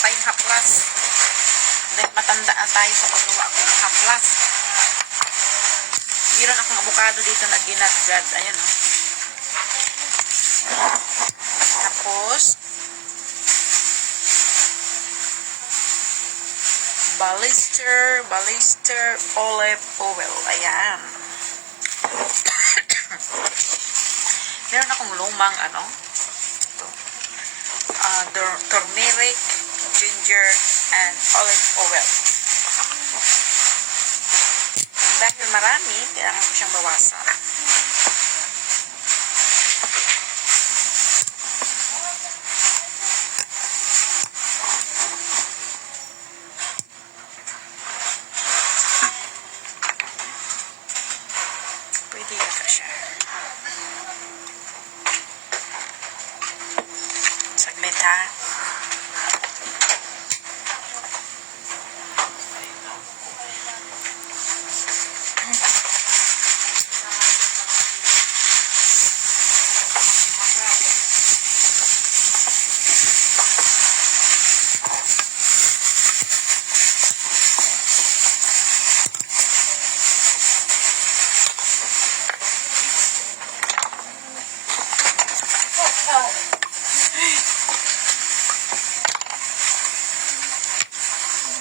tayong haplas. Dahil matanda na tayo sa paggawa ko ng haplas. Meron akong avocado dito na ginadgad. Ayan o. Tapos, Balister olive oil. Ayan. Meron akong lumang turmeric, ginger, and olive oil. Dahil marami, kailangan ko siyang bawasan. Pwede yata siya. Saglit ha.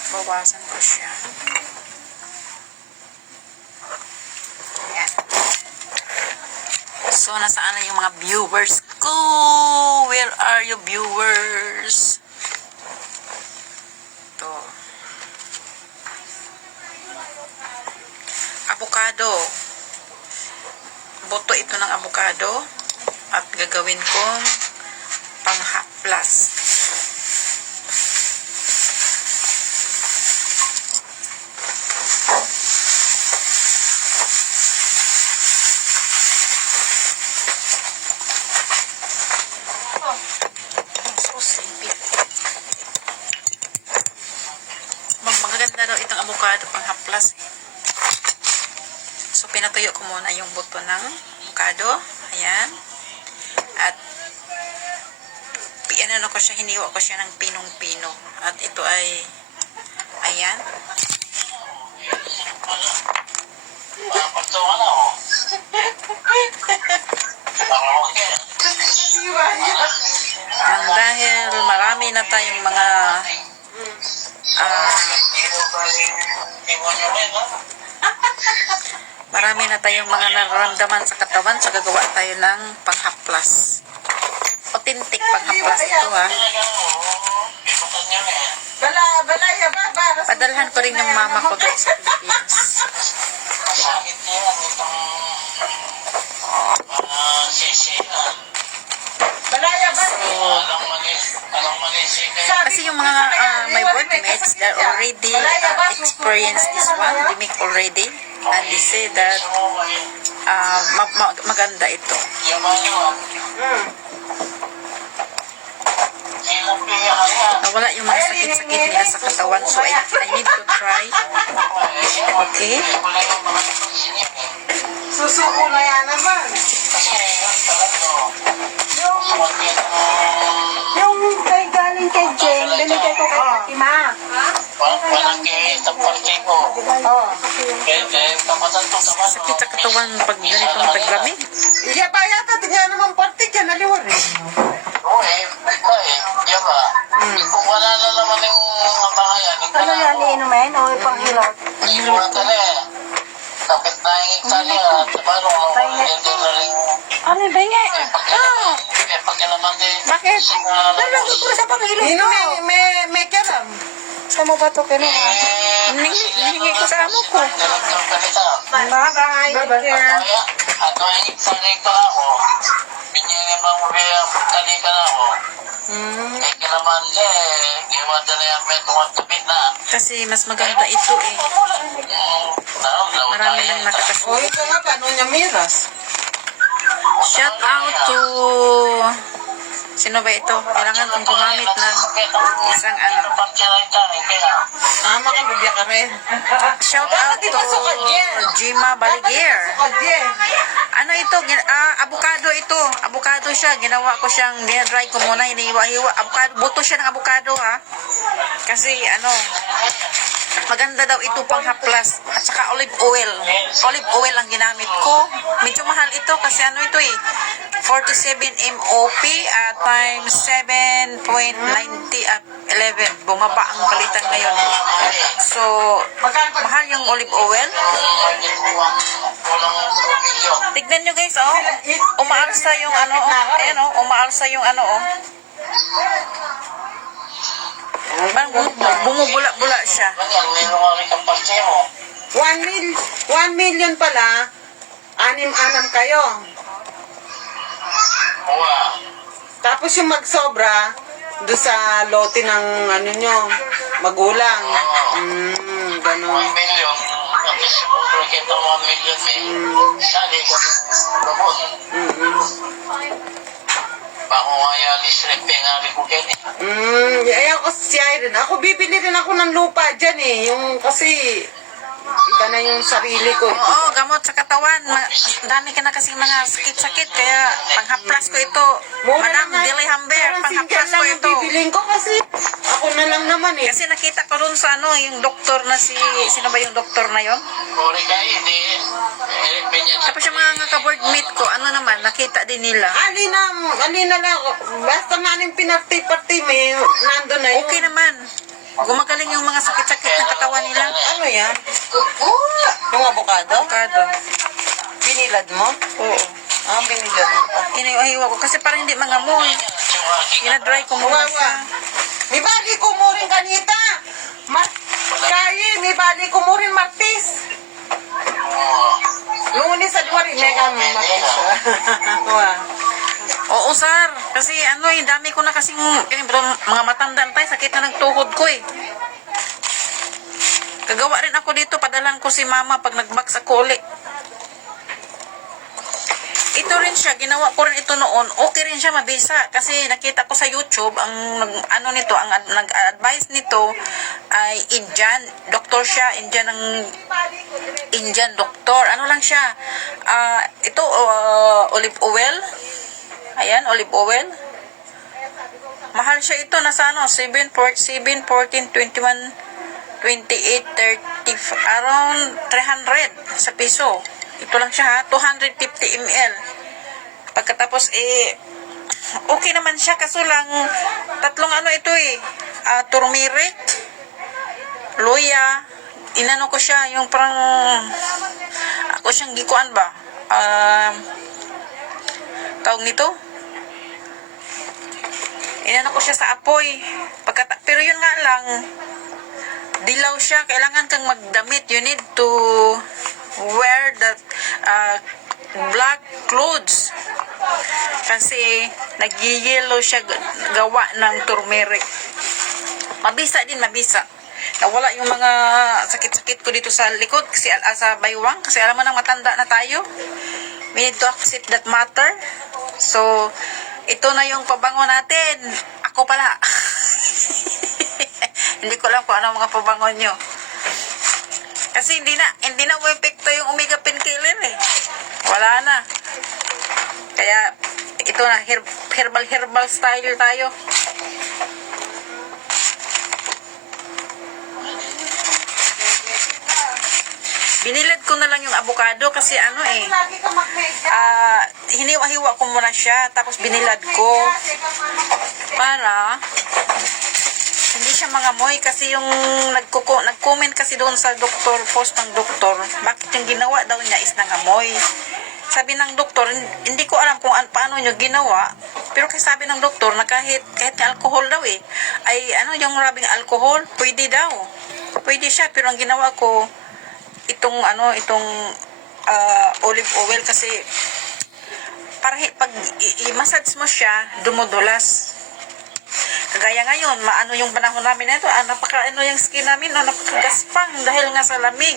Bawasan ko siya. Ayan. So, nasaan na yung mga viewers ko? Where are you viewers? Ito. Avocado. Boto ito ng avocado. At gagawin kong panghaplas. Magaganda daw itong avocado pang haplas eh. So pinatuyo ko muna yung buto ng avocado. Ayan. At ko siya, hiniwa ko siya ng pinong-pino. At ito ay ayan. Dahil marami na tayong mga nararamdaman sa katawan, so gagawa tayo ng panghaplas. Authentic panghaplas ito ha. Padalhan ko rin ng mama ko doon sa Pilipinas. Kasi yung mga my workmates, they're already experienced this one. They make already. And they say that maganda ito. Nawala yung mga sakit-sakit nila sa katawan. So I need to try. Okay. Susuko na yan naman. Yung kay galing kay Jane, binigay ko kay Fatima. Walang kaya sa parte ko. Sakit sa katawan pag ganitong taglamig. Iya ba yata, tingnan naman parte ka, naliwar eh. Oo ito diya ba? Kung wala na naman yung nabangayan, Ano yan, iinumin o ipanghilot? iiwan ka na eh. Kapit na yung italya, paano hindi na rin. Ano ba nga? Pagka naman eh. Bakit? Nalagot ko sa panghilot ko. May kiram. Sa mo ba ito kinuha? Hiningi ko sa amo ko. Bye-bye. Take care. Ako yung italya ko na ako. Binili mo kali ka na ako. Kaya naman iwan na yung may tungkol tubig na. Kasi mas maganda ito eh. Marami nang O, nakakasulit. ito nga, paano niya miras? Shout out to Sino ba ito? Kailangan kong gumamit ng isang ano. Makalubya ka rin. Shout out to Jima Baligier. Ano ito? Avocado ito. Avocado siya. Ginawa ko siyang, dinadry ko muna, hiniwa-hiwa. Avocado, buto siya ng avocado ha. Kasi ano, maganda daw ito pang haplas. At saka olive oil. Olive oil ang ginamit ko. Medyo mahal ito kasi ano ito eh. 47 MOP at times 7.90 at 11. Bumaba ang palitan ngayon. So, mahal yung olive oil. Tignan nyo guys, oh. Umaalsa yung ano, oh. Ayan, oh. Umaalsa yung ano, oh. Bumubula-bula siya. 1 million pala. 6 kayo. Tapos yung magsobra do sa lote ng ano nyo, magulang. Ganon. 1 million. Tapos siguro kita 1 million may sali ka gamot. Bako nga yan, isrep nga rin ko kaya Ayaw ko siya rin. Ako bibili rin ako ng lupa dyan eh. Yung kasi iba na yung sarili ko. Oo, gamot sa katawan. Dami ka na kasing mga sakit-sakit. Kaya panghaplas ko ito. Madam Dili Hamber, panghaplas ko ito. Bibiling ko kasi ako na lang naman eh. Kasi nakita ko dun sa ano, yung doktor na sino ba yung doktor na yon? Kore ka hindi. Tapos yung mga ka-boardmate ko, ano naman, nakita din nila. Alina lang. Basta nga nang pinarty-party may nandun na yun. Okay naman. Gumagaling yung mga sakit-sakit ng katawan nila. Ano yan? Yung avocado? Avocado. Binilad mo? Oo. Binilad mo pa. Hiniwa ko kasi parang hindi mangamoy. Ginadry ko muna siya. May bali ko mo rin kanita. Kaya, may bali ko mo rin martis. Lunes sa luwari, mega martis. Oo, sir. Kasi ano eh, dami ko na kasing mga matandaan tayo, sakit na ng tuhod ko eh. Kagawa rin ako dito, padalan ko si mama pag nag-box ako uli. Ito rin siya, ginawa ko rin ito noon. Okay rin siya, mabisa. Kasi nakita ko sa YouTube, ang nag-advise nito ay Indian. Doktor siya, Indian doktor. Ano lang siya? Ito, olive oil. Ayan, olive oil. Mahal siya ito. Nasa ano, 7, 14, 21, 28, 30, around 300 sa piso. Ito lang siya ha, 250 ml. Pagkatapos okay naman siya, kaso lang tatlong ano ito turmeric, luya, inano ko siya, yung parang ako siyang gikuan ba? Tawag nito? Inano ko siya sa apoy. Pero yun nga lang, dilaw siya, kailangan kang magdamit. You need to wear the black clothes kasi nag-yellow siya gawa ng turmeric. Mabisa din, mabisa. Nawala yung mga sakit-sakit ko dito sa likod kasi sa baywang, kasi alam mo nang matanda na tayo. We need to accept that matter. So ito na yung pabango natin. Ako pala. Hindi ko alam kung ano mga pabango nyo. Kasi hindi na epekto yung omega painkiller eh. Wala na. Kaya ito na, herbal style tayo. Binilad ko na lang yung avocado kasi ano hiniwa-hiwa ko muna siya tapos binilad ko para hindi siya mangamoy kasi yung nag-comment kasi doon sa doktor, post ng doktor, bakit yung ginawa daw niya is nangamoy. Sabi ng doktor, hindi ko alam kung paano nyo ginawa, pero kasi sabi ng doktor na kahit alcohol daw ay yung rabing alcohol, pwede daw. Pwede siya, pero ang ginawa ko, itong olive oil kasi para pag i-massage mo siya, dumudulas. Kagaya ngayon, yung panahon namin na ito, napaka yung skin namin, napakagaspang dahil nga sa lamig.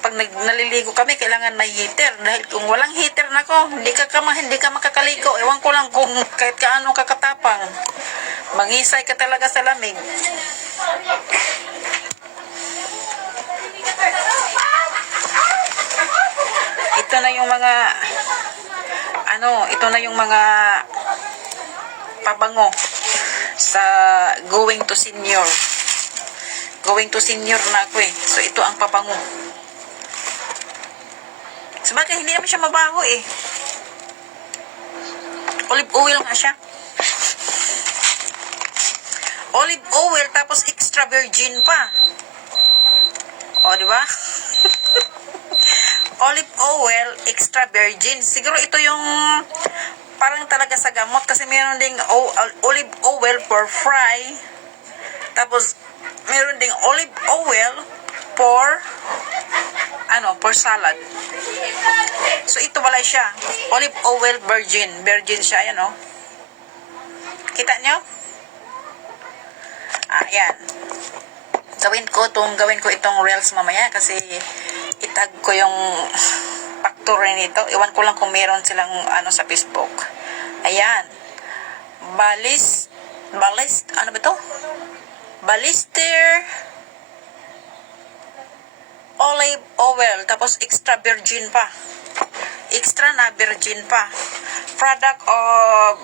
Pag naliligo kami, kailangan may heater. Dahil kung walang heater na ko, hindi ka makakaligo. Ewan ko lang kung kahit kaano kakatapang. Mangisay ka talaga sa lamig. Ito na yung mga ito na yung mga pabango sa going to senior. Going to senior na ako eh. So ito ang pabango. Sabagay, hindi naman siya mabaho eh. Olive oil nga siya. Olive oil tapos extra virgin pa. O, di ba? Olive oil, extra virgin. Siguro ito yung parang talaga sa gamot kasi meron ding olive oil for fry. Tapos meron ding olive oil for for salad. So ito wala siya. Olive oil virgin. Virgin siya, yan Kita nyo? Ayan. Gawin ko itong reels mamaya kasi itag ko yung factory nito. Iwan ko lang kung meron silang sa Facebook. Ayan. Ano ba to? Ballister olive oil. Tapos extra virgin pa. Extra na virgin pa. Product of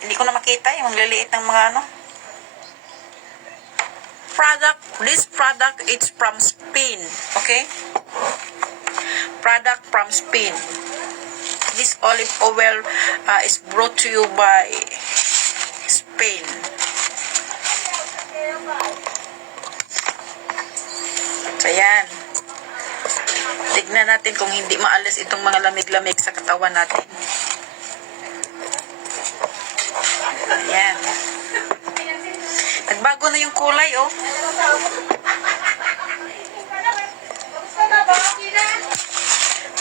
hindi ko na makita yung liliit ng mga This product is from Spain. Okay? Product from Spain. This olive oil is brought to you by Spain. So, yan. Tignan natin kung hindi maalis itong mga lamig-lamig sa katawan natin. Ayan. Nagbago na yung kulay,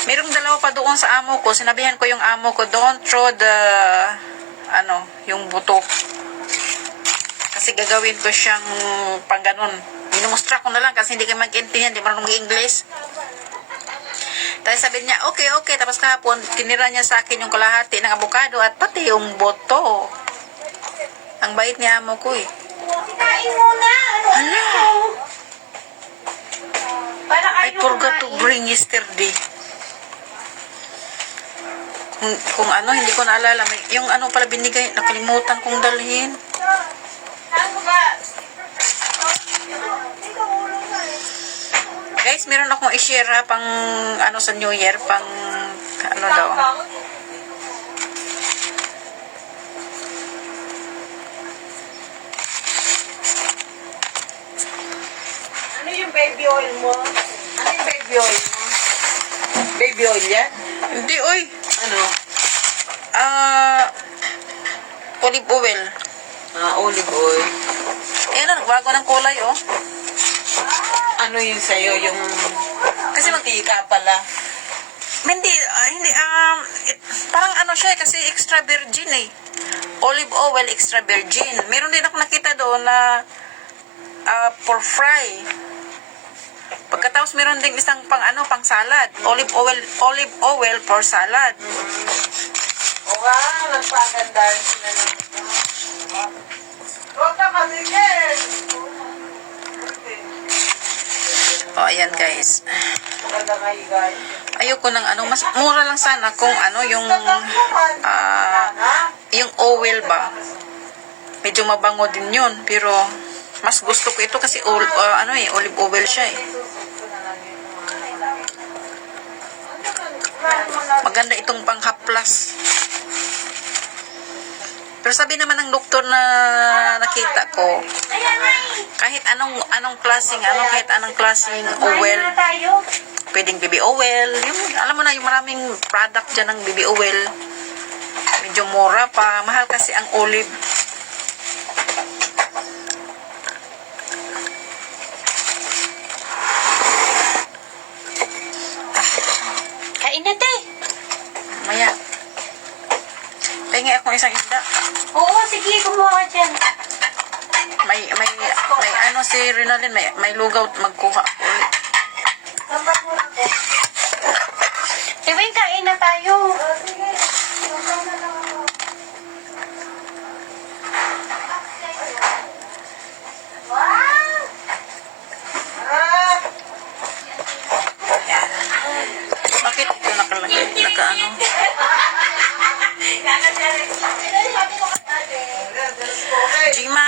Merong dalawa pa doon sa amo ko. Sinabihan ko yung amo ko, don't throw yung buto. Kasi gagawin ko siyang pang ganun. Minumostra ko na lang kasi hindi kayo mag-intindihan, hindi marunong English. Tapos sabi niya, okay. Tapos kahapon, tinira niya sa akin yung kalahati ng avocado at pati yung buto. Ang bait ni amo ko eh. Kikain muna. I forgot to bring yesterday. Kung hindi ko naalala. Yung pala binigay, nakalimutan kong dalhin. Guys, meron akong i-share pang sa New Year, pang daw. Ano yung baby oil mo? Ano yung baby oil mo? Baby oil yan? Hindi, oy. Ano? Olive oil. Olive oil. Ayan nagbago ng kulay, Ano yun sa'yo? Yung Kasi mantika pala. hindi, parang siya kasi extra virgin eh. Olive oil, extra virgin. Meron din ako nakita doon na for fry. Pagkatapos meron din isang pang salad. Olive oil for salad. Wow, nagpagandaan sila ng Huwag ka kasi, Ken! Ayan guys. Maganda kayo, guys. Ayoko ng mas mura lang sana kung yung yung oil ba. Medyo mabango din yun, pero mas gusto ko ito kasi olive oil siya eh. Maganda itong panghaplas. Pero sabi naman ng doktor na nakita ko, kahit anong klaseng oil, pwedeng baby oil, yung alam mo na yung maraming product dyan ng baby oil. Medyo mura pa, mahal kasi ang olive. Kain na, te. Maya. Pahingi ako ng isang isda. Oo, sige, kumuha ka dyan. May si Rinalyn, may lugaw, magkuha ako ulit. Diba kain na tayo? Bakit ito nakalagay? Nakaano? Jima,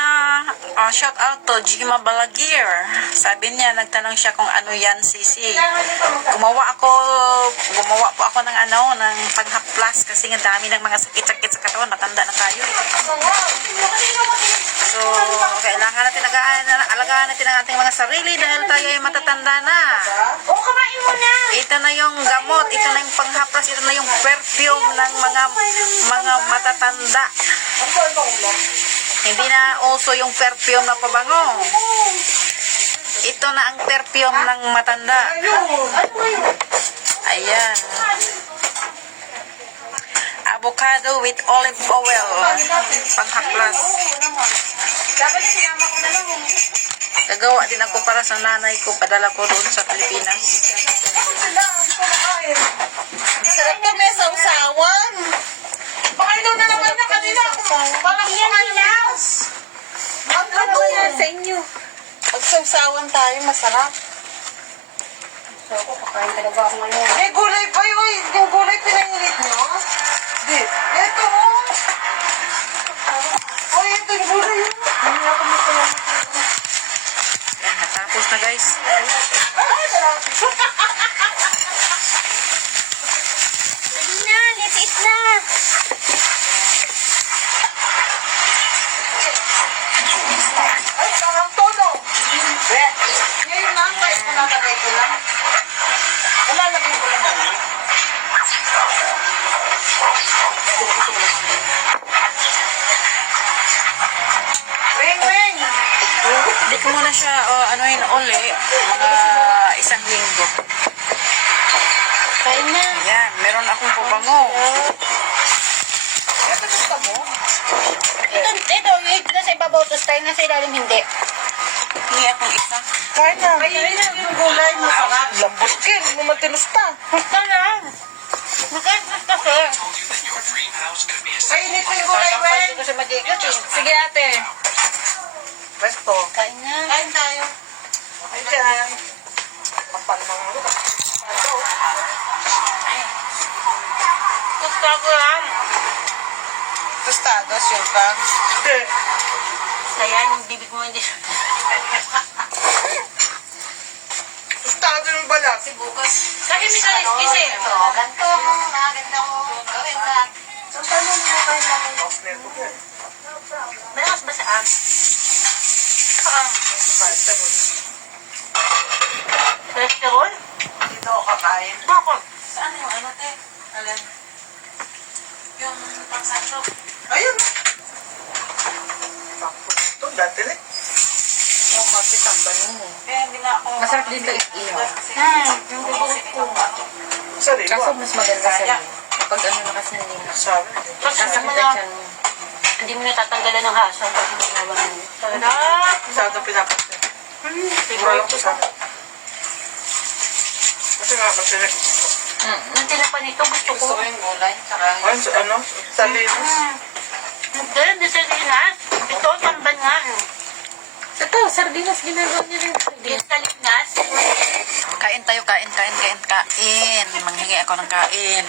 shout out to Jima Balagir. Sabi niya, nagtanong siya kung ano yan, Sisi. Gumawa po ako ng ng panghaplas kasi nga dami ng mga sakit-sakit sa katawan. Matanda na tayo. So, kailangan natin alagaan natin ang ating mga sarili dahil tayo ay matatanda na. Oo, kumain mo na. Ito na yung gamot, ito na yung panghaplas, ito na yung perfume ng mga matatanda. Hindi na uso yung perfume na pabango. Ito na ang perfume ng matanda. Ayan. Avocado with olive oil. Panghaplas. Dapat sinama ko na lang. Gagawa din ako para sa nanay ko. Padala ko doon sa Pilipinas. Sarap to, may sausawan. Pakailaw na naman na kanila. Parang kumalas. Ano yan sa inyo? Pag sausawan tayo, masarap. So, ako, kakain talaga ako ngayon. May gulay pa yun. Yung gulay pinainit mo? Di. Ito oh. Oh, ito yung gulay yun. Hindi ako masarap. Ayan, natapos na guys. Sige na, let's eat na. Ay, parang tono. Ngayon lang, kahit nalalagay ko lang. Nalalagay ko lang naman. Weng! Hindi ko muna siya anuhin uli. Mga isang linggo. Kain na. Ayan, meron akong pabango. Ito gusto mo? Ito, yung na sa ibabaw, tapos tayo na sa ilalim, hindi. Hindi akong isa. Kain na. Yung gulay, masarap. Lambot kin, matinusta. Gusto lang. Nakasas kasi. Kainit mo yung gulay, Weng. Kasi mag-ikot eh. Sige ate. Pwesto. Kain na. Kain tayo. Ay, dyan. Kapal ng ano. Gusto ko lang. Tostado, sure ka? Hindi. Kaya yung bibig mo hindi. Tostado yung balat. Bukas. Kasi may kalis kasi. Ganto mo, maganda mo. Gawin ka. So, paano mo kayo namin? Malakas ba saan? Cholesterol? Dito ako kakain. Bakit? Saan yung ano te? Alin? Yung pangsatro. Ayun. Bakit ito? Dati rin. Oo, kasi tambanin mo. Kaya hindi na ako. Masarap din ito iihaw. Yung bibig ko. Sariwa. Kaso mas maganda sa kapag ano na kasi hindi na. Sabi. Sasakit na tiyan mo. Hindi mo natatanggalan ng hasang pag ginagawa mo. Sarap. Masyado pinapasin. Siguro ko sa akin. Kasi nga, masinig. Yung tinapan nito, gusto ko. Gusto ko yung gulay. Saka Ano, ano? Salinas. Hindi sa linas. Ito, tamban nga. Ito, sardinas ginagawa niya rin. Yung sa linas. kain tayo, kain. Manghingi ako ng kain.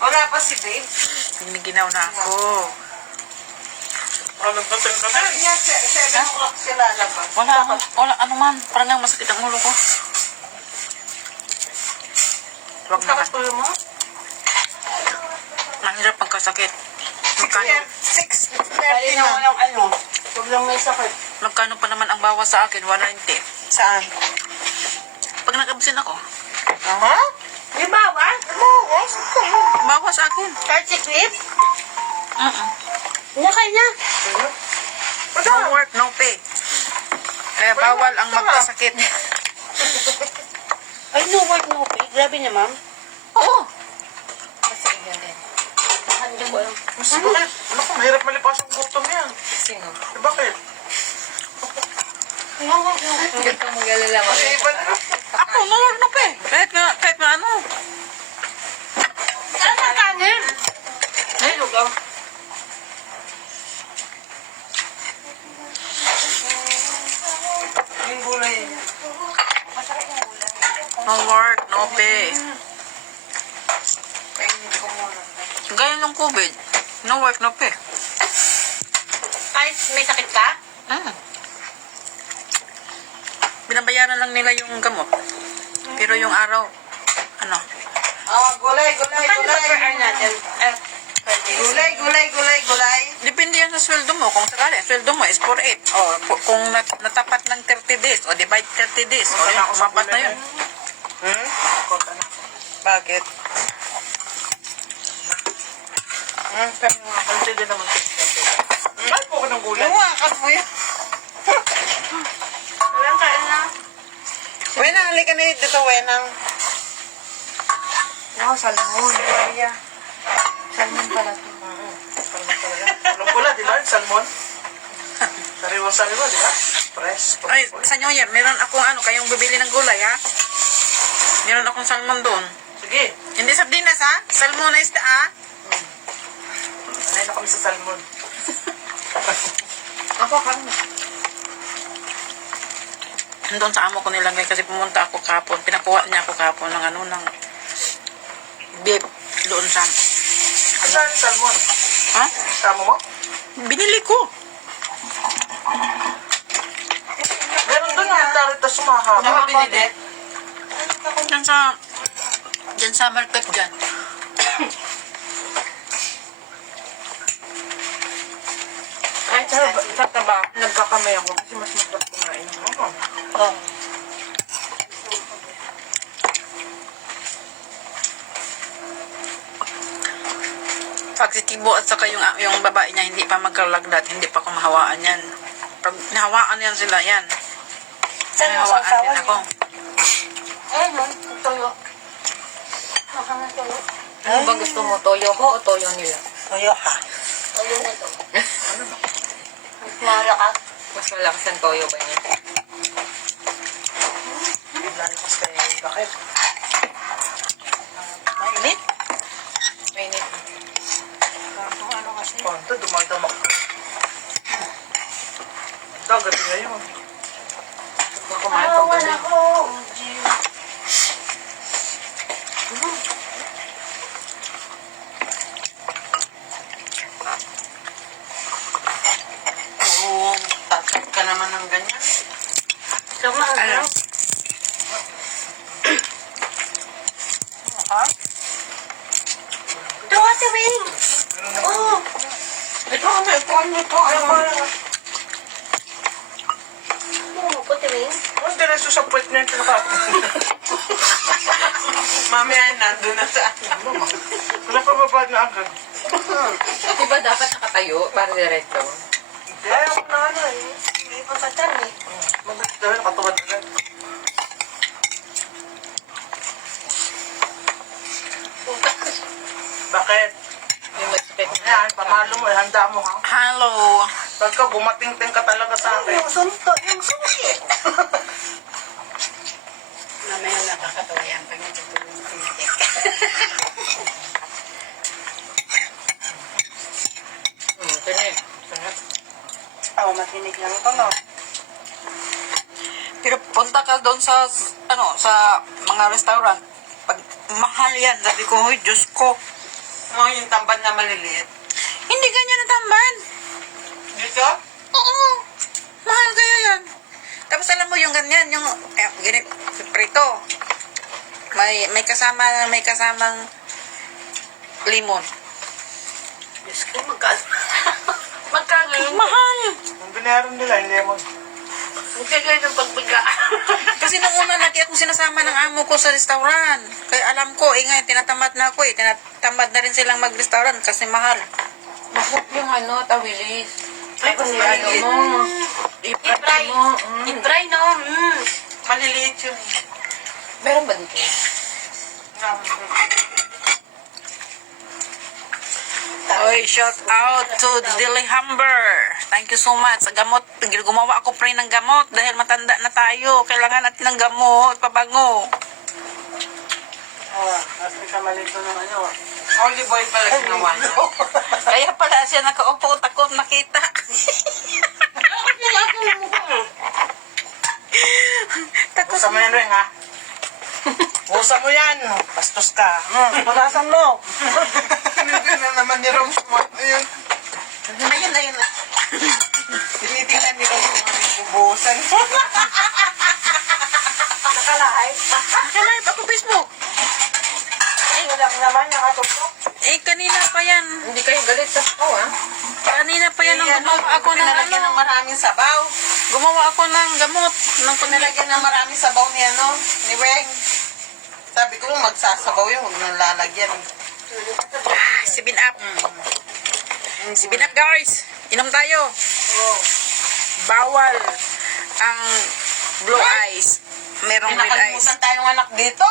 Wala pa si Babe. Giniginaw na ako. Ano ba tayo kami? Yan, 7 o'clock sila labas. Wala, ano man. Parang nga masakit ang ulo ko. Huwag na ka. Tuloy mo? Mahirap pagkasakit. Magkano? 6:30 na. Walang ano. Huwag lang may sakit. Magkano pa naman ang bawas sa akin? 190. Saan? Pag nag-absent ako, Aha? May bawas? Bawas? bawas sa akin. Kahit si Clip? Uh-uh. Nakay na. No work, no pay. Kaya bawal ang magkasakit. Ay, no work, no pay. Grabe na, ma'am. Oo. Kasi yun din. Hindi ko alam. Bakit? Ano ko, mahirap malipas ang gutom yan. Sino? Bakit? Huwag kang mag-alala. Ako, nawag na pa eh. Kahit na ano. Saan ang kanin? Ay, lugaw. Yung gulay. No work, no pay. Kainin ko muna. Gaya ng COVID. No work, no pay. Kahit may sakit ka? Binabayaran lang nila yung gamot. Pero yung araw, ano, Gulay. Paano ba-earn natin? Gulay. depende yan sa sweldo mo. Kung sakali, sweldo mo is 4.8. O, kung natapat ng 30 days, o divide 30 days, o yun, umapat na yun. Bakit? Kami nga, consider naman ito. Ay, po ko ng gulay. Iwakan mo yan. Walang kain na. Wenang, halika na dito, Wenang. Wow, salmon. Maria. Salmon pala ito. Salmon talaga. Alam pula, di ba? Salmon. Sariwa, di ba? Fresh. Ay, sa New Year, meron akong ano, kayong bibili ng gulay, ha? Meron akong salmon doon. Sige. Hindi sardinas, ha? Salmon na isda, ha? Sanay na kami sa salmon. Ako, kami. Doon sa amo ko nilagay kasi pumunta ako kapon. Pinakuha niya ako kapon ng ano, ng beef doon sa... Saan yung salmon? Ha? Tama mo? Binili ko. Meron doon yung tarita sumahaba. Ano ba binili? Diyan sa market dyan. Kahit sa taba, nagkakamay ako kasi mas masarap kumain. Oh. Pag si Tibo at saka yung babae niya hindi pa magkalagdat, hindi pa kumahawaan yan. Pag nahawaan yan sila yan. Nahawaan din ako. Eh, no, tuyo. Baka na tuyo. Ano ba gusto mo? Toyo ko o toyo nila? Toyo ha. Tuyo na to. Mas malakas. Mas malakas ang toyo ba niya? Lalipas kayo. Bakit? Mainit? Mainit. Ano kasi? Panto, dumadamak. Dagat ngayon. Huwag kumain pag gabi. ako. Oo, tatat ka naman ng ganyan. Tama, ano? Ha? Ito, Ate Wing. Oh, Ito, may puwan mo ito. Ayaw mo lang. Ate Wing. Ang diretso sa puwet na ito. Mamaya nandun na sa akin. Wala pa babad na agad. Diba dapat nakatayo para diretso? Ayaw mo na ano eh. Hindi pa patan eh. Maganda dahil nakatuwad agad. Bakit? Yung mag-spec na. Yan, pamalo mo eh. Handa mo ha. Hello. Pagka bumating-ting ka talaga sa akin. Yung sunto, yung suki. Mamaya nakakatawian pag natutulong ng tumitik. Ito na eh. Sarap. Oo, matinig lang ito, no? Pero punta ka doon sa, sa mga restaurant. Pag mahal yan, sabi ko, hoy, Diyos ko. Mga yung tamban na maliliit. Hindi ganyan ang tamban. Dito? Oo. Mahal kaya yan. Tapos alam mo yung ganyan, yung ganit, prito. May kasamang limon. Diyos ko, magkano yun? Mahal. Ang binayaran nila, yung lemon. Ang kagay ng pagbiga. Kasi nung una lagi akong sinasama ng amo ko sa restaurant. Kaya alam ko, ngayon tinatamad na ako eh. Tinatamad na rin silang mag-restaurant kasi mahal. Mahok yung ano, tawilis. Ay, Tapos kung ano maliliit. mo, I-fry. i-fry mo. I-fry, no? Maliliit yun. Meron ba dito? Oy, Uy, shout out to Dilly Humber. Thank you so much. Sa gamot, gumawa ako pre ng gamot dahil matanda na tayo. Kailangan natin ng gamot, pabango. Oh, kasi kamalito ng ano. Holy boy pala ginawa niya. Kaya pala siya nakaupo, takot nakita. Takot. Busa mo yan, Weng, ha? Busa mo yan. Bastos ka. Patasan mo. Hindi na naman ni Rom. Ayun. Ayun. Tinitingnan nila kung anong bubusan. Nakalive. Nakalive ako Facebook. Walang naman nakatutok. Eh, kanina pa yan. Hindi kayo galit sa ako, ah. Kanina pa yan ang gumawa ako ng Pinalagyan ng ano. maraming sabaw. Gumawa ako ng gamot. Ng Pinalagyan ng maraming sabaw ni ano, ni Weng. Sabi ko magsasabaw yun, huwag nang lalagyan. 7-Up. 7-Up guys. Inom tayo. Oh. Bawal ang blue eyes. Merong May red eyes. nakalimutan tayong anak dito.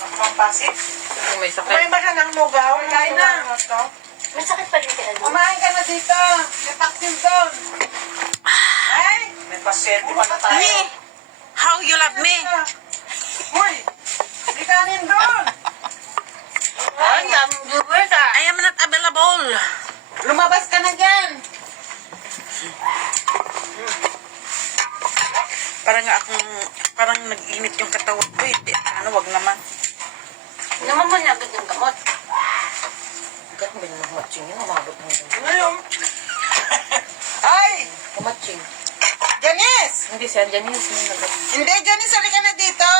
Pampasit. Kung may sakit. Kumain ba ka ng lugaw? Kain na. May sakit pa rin si ano. Kumain ka na dito. May vaccine doon. Ay! May pasyente pa na tayo. Me. How you love me? Uy! Di kanin doon. Ay, daming viewers ah. I am not available. Lumabas ka na dyan. Parang nag-init yung katawan ko. Hindi, ano, wag naman. Naman mo niya agad yung gamot. Bakit may mamatching yun? Umabot mo yun. Ano yung? Ay! Mamatching. Janice! Hindi siya, dyan yung sinunod. Hindi, Janice, halika na dito.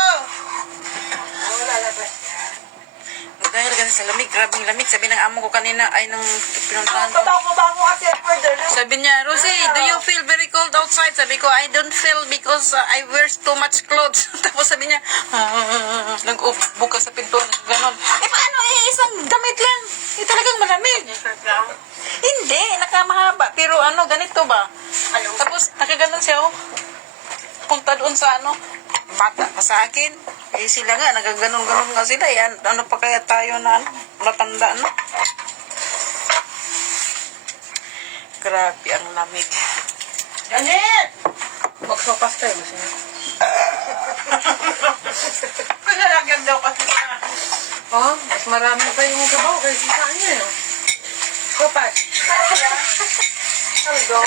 Dahil kasi sa lamig, grabing lamig. Sabi ng amo ko kanina, ay nung pinuntahan ko. Pabango kasi further. Sabi niya, Rosie, do you feel very cold outside? Sabi ko, I don't feel because I wear too much clothes. Tapos sabi niya, nag-bukas sa pinto, gano'n. Eh, paano isang damit lang? Eh, talagang malamig. Hindi, nakamahaba. Pero ano, ganito ba? Ano? Tapos, nakaganon siya, oh. Punta doon sa ano, bata pa sa akin. Eh, sila nga, nagaganon-ganon nga sila. Yan, ano pa kaya tayo na, ano, matanda, no? Grabe ang lamig. Janice! Magsopas tayo. Gusto niya. Pinalagyan daw kasi na. Oh, mas marami pa yung sabaw kaysa sa kanya, eh. Sopas. Aldo?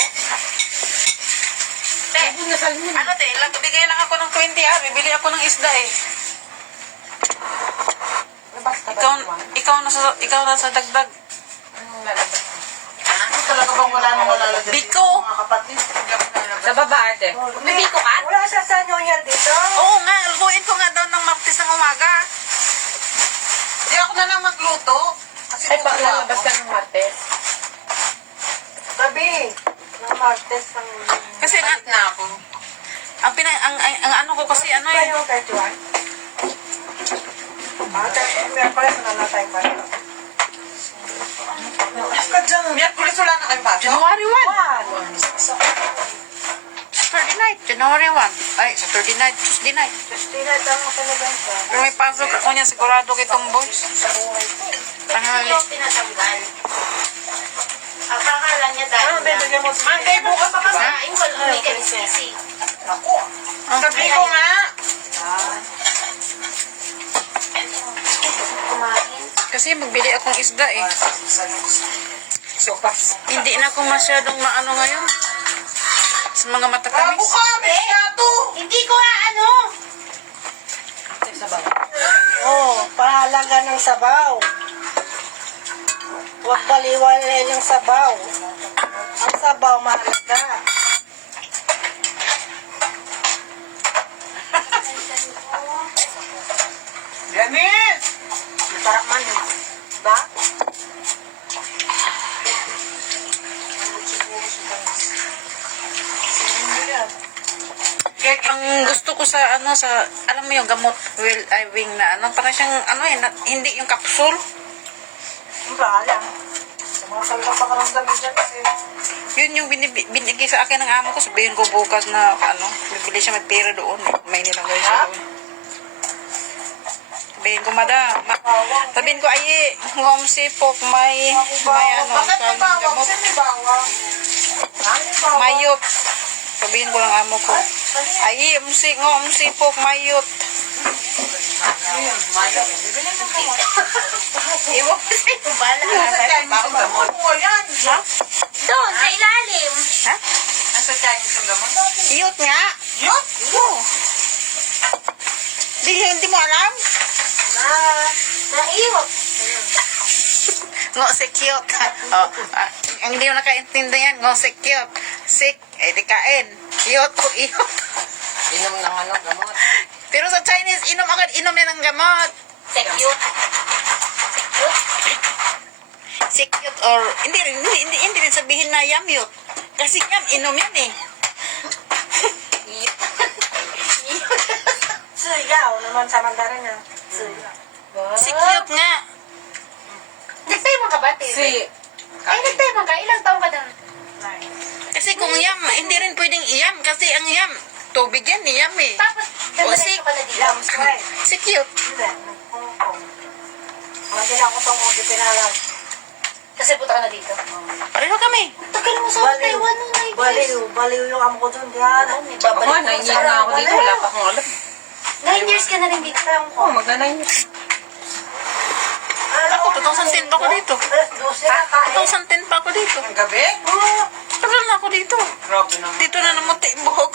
Hindi na salmon. Ano, te, bigay lang ako ng 20, ah. Bibili ako ng isda, eh. Labas ka ba? Ikaw na sa dagdag. Anong lalabas? Talaga bang wala nang malalagyan? Biko. Mga kapatid. Sa baba, ate. May biko ka? Wala siya sa New Year dito. Oo nga, lutuin ko nga daw ng Martes ng umaga. Di ako na lang magluto. Kasi Ay, tutuwa lalabas ako. ka ng Martes. Gabi. Ng Martes ng... Kasi Balik na ako. ang ano ko kasi ano eh. yung 31? May pala sa nanatay pa. Miyerkules wala na kayong pasok? January 1. Sa Saturday night. January 1. Ay, Saturday night. Tuesday night. tama talaga siya. Pero may pasok ako niya sigurado kay Tomboy. Sa buhay ko. Tanghali. Yung tinatanggal. Ang kakala niya dahil Ano, bibigyan mo sa... Monday, bukas pa kasi. Ay, wala may kanisisi. Ako. Ah. Sabi ko nga. Kumain. Kasi magbili akong isda eh. Sopas. Hindi na ako masyadong maano ngayon. Sa mga Bravo matatamis. ka, may gato. Hindi ko ano. Sa baba. Oh, pahalaga ng sabaw. Huwag baliwalay ng sabaw. Ang sabaw mahalaga. Yanis! Sarap man yun. Ba? Ang gusto ko sa ano sa alam mo yung gamot Will Iving na ano para siyang ano eh hindi yung capsule. Ang bahala. Sa mga kalapakaramdam dyan kasi. Yun yung binigay sa akin ng amo ko. Sabihin ko bukas na ano bibili siya may pera doon. May nilagay siya doon. Sabihin ko, madam. Sabihin ko, ay, ngom sipok, may ano, Bakit may tawag ng bawang? gamot. Kasi may bawang. Ah, may bawang. Mayot. Sabihin ko lang amo ko. Ay, ngom sipok, mayot. Ayun, Maya. Ewan ko sa'yo, bala. Sa Chinese ang gamot. Oo, yan. Ha? Doon, sa ilalim. Ha? Nasa Chinese ang gamot. Iyot nga. Yun? Oo. Hindi mo alam? Naiwag. Ngo si cute. Oh, ang hindi mo nakaintindihan, ngo si cute. Sick, eh di kain. Iyot o iyot. Inom ng ano, gamot. Pero sa Chinese, inom agad, inom yan ng gamot. Secure. Si cute or, hindi rin sabihin na yamyot. Kasi yan, inom yan eh. Sigaw naman sa Mandarin niya. Sigaw. Si cute nga. Nagtayo ka ba, Tete? Si... Ay, nagtayo ka. Ilang taong ka na? Kasi kung yam, hindi rin pwedeng iyam. Kasi ang yam, tubig yan, iyam eh. Tapos, si- nagtayo ka na dito. Si cute. Hindi. Hindi na ako itong udi pinalang. Kasi punta ka na dito. Pareho kami. Tagal mo sa Taiwan nun, ay. Baliw yung amo ko doon. Diyan. May Ako, babalik 9 years na ako dito. Wala pa akong alam. 9 years ka na rin dito. Oo, magna 9 years. Ako, 2010 pa ako dito. 2010 pa ako dito. Ang gabi? Tagal na ako dito. Grabe naman. Dito na namuti ang buhok.